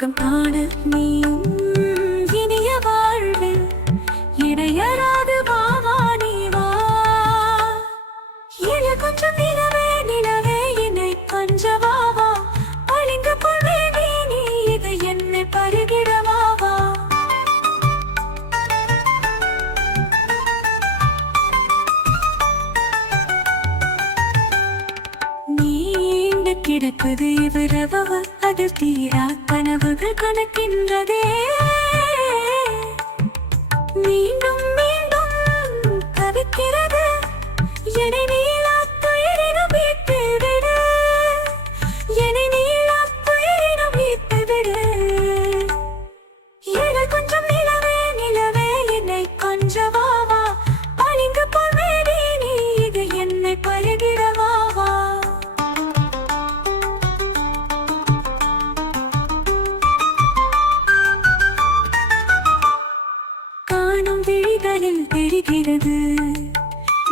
கனிமுகம் காண நீயும் இனிய வாழ்வு இடையராது வாவா நீ வா. எழ கொஞ்சம் நிலவே நிலவே என்னை கொஞ்ச வாவா. பளிங்கு பொருளே நீ இது என்னை பருகிட வாவா. நீண்டு கிடக்குது இவரவ அது தீரா கனவுகள் கணக்கின்றதே. மீண்டும் மீண்டும் தவிக்கிறது என்னை நீளா துயரினும் வீட்டு விடு. என்னை நீளா துயரினும் வீட்டு விடு. எழ கொஞ்சம் நிலவே நிலவே என்னை கொஞ்ச வாவா. பளிங்கு பொருளே நீ இது என்னை பருகிட வாவா. காணும் விழிகளில் தெரிகிறது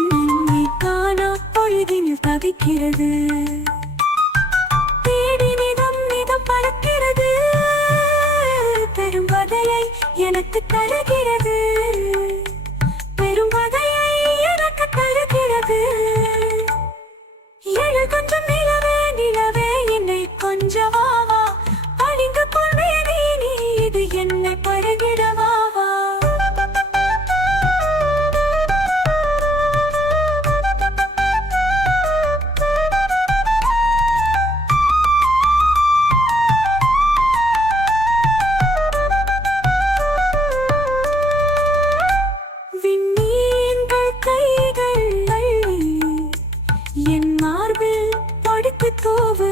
நின்னை காணா பொழுதில் தவிக்கிறது. தேடி நிதம் நிதம் பறக்கிறது பெரும் வதையை எனக்கு தருகிறது. பெரும் வதையை எனக்கு தருகிறது. எழ கொஞ்சம் நிலவே நிலவே என்னை கொஞ்ச வாவா. பளிங்கு பொருளே நீ இது என்னை பருகிட வாவா. விண்ணீர்கள் கைகள் அள்ளி என் மார்பில் படுத்து தூவு.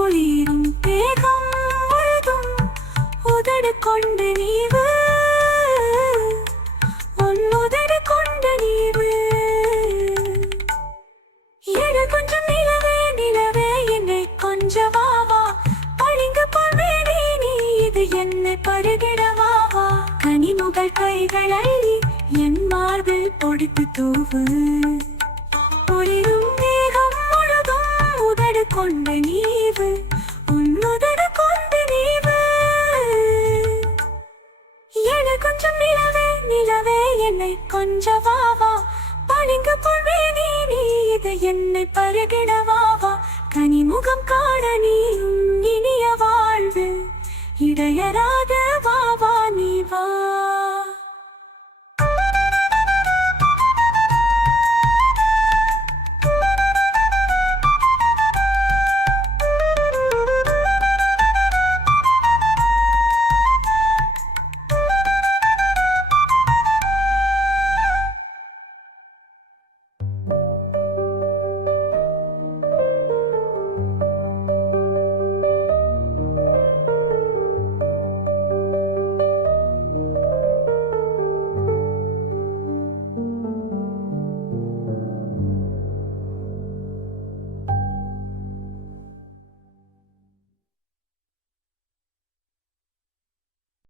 ஒளிரும் தேகம் முழுதும் உதடு கொண்டு நீவு. உதடு கொண்டு நீவு. எழ கொஞ்சம் நிலவே நிலவே என்னை கொஞ்ச வாவா. பளிங்கு பொருளே நீ இது என்னை பருகிட வாவா. கனிமுகள் கைகள் அள்ளி என் மார்பில் பொடுத்து தூவு. ஒளிரும் தேகம் முழுதும் உதடு கொண்டு நீவு. உதடு கொண்டு நீவு. எழ கொஞ்சம் நிலவே நிலவே என்னை கொஞ்ச வாவா. பளிங்கு பொருளே நீ இது என்னை பருகிட வாவா. கனிமுகம் காண நீயும் இனிய வாழ்வு இடையரா